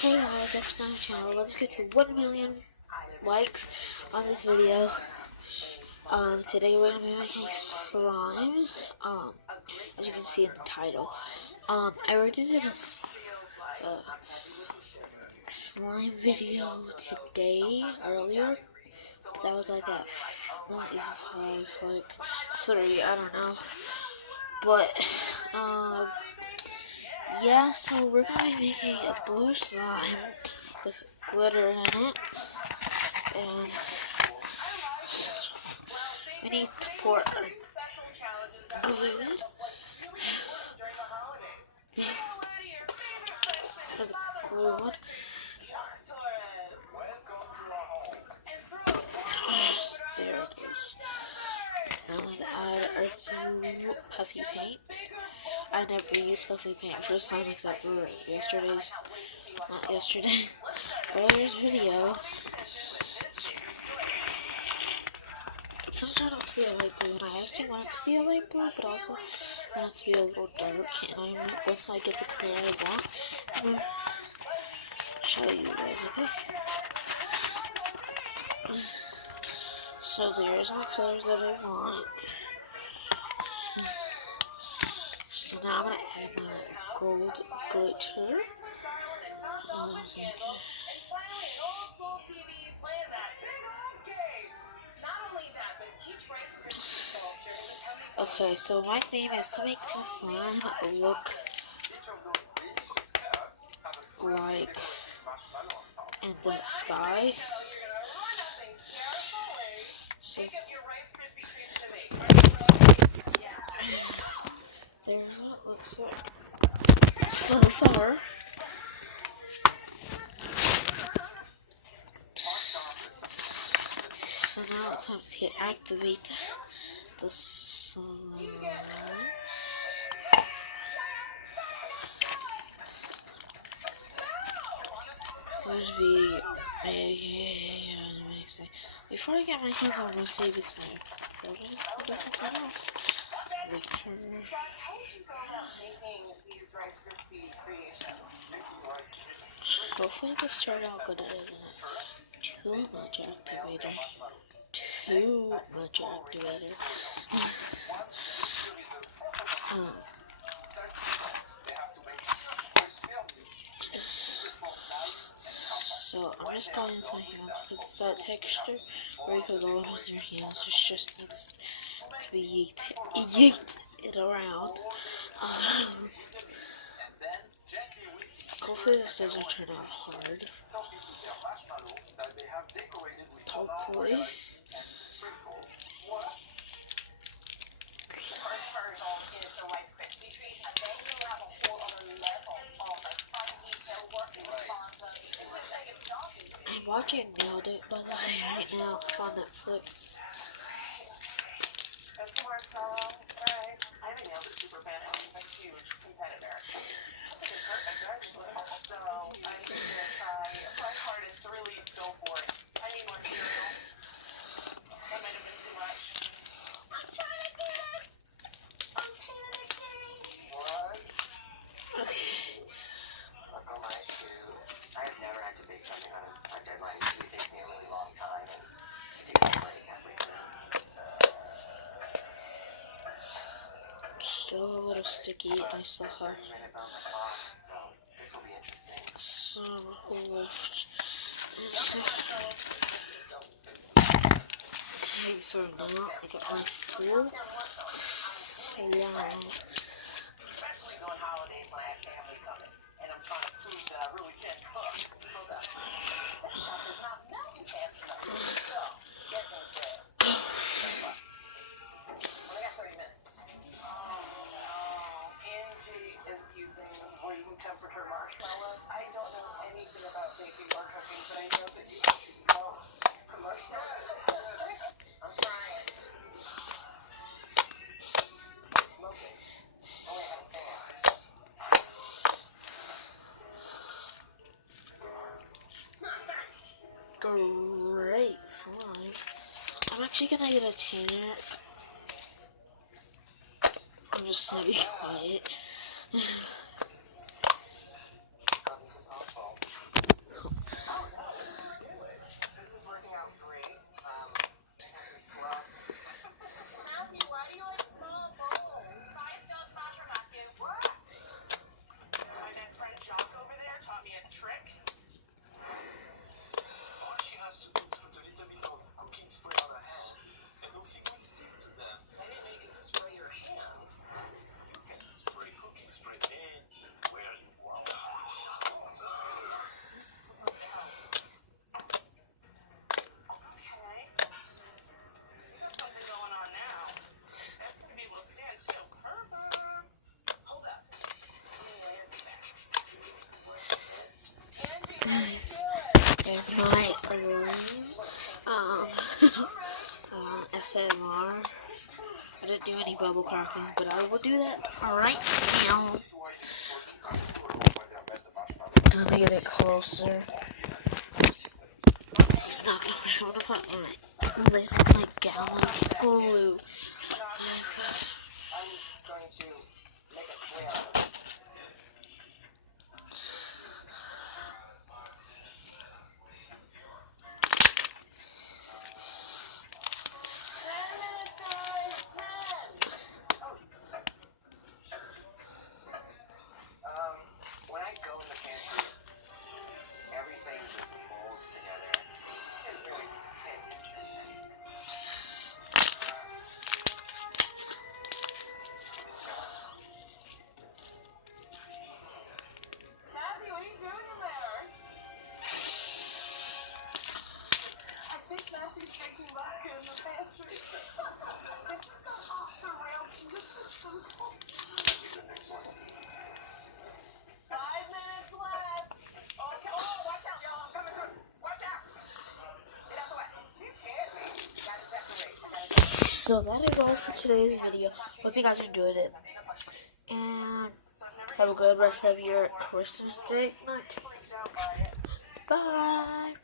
Hey guys, welcome to my channel. Let's get to 1 million likes on this video. Today we're gonna be making slime. As you can see in the title. I already did a slime video today earlier. That was like at not even 5, like 3, I don't know. But yeah, so we're gonna be making a blue slime with glitter in it, and we need to pour a glue for the glue. There it is. Now I'm going to add our blue puffy paint. I never used puffy paint first time except for earlier's video. It says turned out to be a light blue, and I actually want it to be a light blue, but also want it to be a little dark. And once I get the color I want, I'm going to show you guys, okay? So there's my colors that I want. So now I'm going to add my gold glitter. Okay, so my theme is to make the slime look like in the sky. So there's what it looks like so far. So now it's time to activate the slime. There's before I get my hands on my save because I want to do something else. Return. Hopefully this turned out good. Other than too much activator. So I'm just going with my hands because it's that texture where you can go with your hands. It just needs to be yeet it around. Hopefully this doesn't turn out hard. Hopefully. I'm watching Nailed It by the way right now. It's on Netflix. Still a little sticky, I still have some left. Okay, so now I got my full slime. Temperature marshmallows. I don't know anything about baking or cooking, but I know that you love marshmallows. I'm trying. Smoking. Oh wait, I'm saying. Great slime. I'm actually gonna get a tanner. I'm just gonna be quiet. my lame SMR. I didn't do any bubble crackings, but I will do that right now. Let me get it closer. It's not gonna work. I'm gonna put my lid on my gallon of glue. When I go in the pantry, everything just folds together. It's really Matthew, what are you doing in there? I think Matthew's drinking vodka in the pantry. This is so off the rails. This is so cool. 5 minutes left. Okay. Oh, watch out, y'all. I'm coming through. Watch out. Get out the way. You scared me. You gotta separate. So that is all for today's video. Hope you guys enjoyed it. And have a good rest of your Christmas day night. Bye.